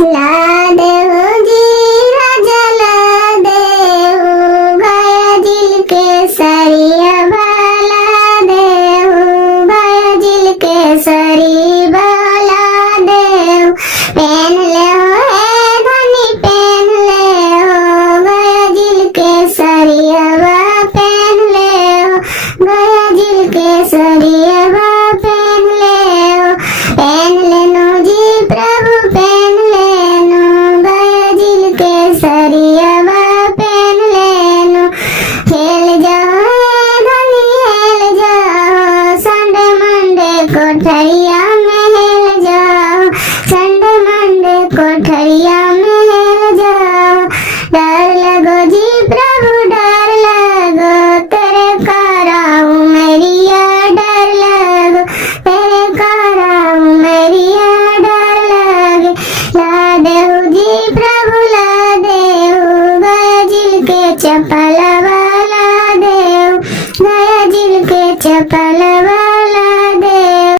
ला देहु जीरा जला देहु गया जिल के सरिया भला देहु गया जिल के सरी भला देहु पहन ले हो हे धनी पहन ले हो गया जिल के सरिया पहन ले हो गया जिल के सरिया पहन ले हो पहन लेनो जी प्रभु पहन लेनो गया जिल के सरिया पहन लेनो खेल जाओ धनी हेल जाओ संडे मंडे कोठरिया में हेल जाओ संडे मंडे कोठरिया में हेल जाओ डर लगो जी प्रभु डर लगो तेरे कराऊं मेरिया डर लगो तेरे कराऊं मेरिया डर लगे ला देहु जी प्रभु ला देहु गया जिल के चपलवा ला देहु गया जिल के चपलवा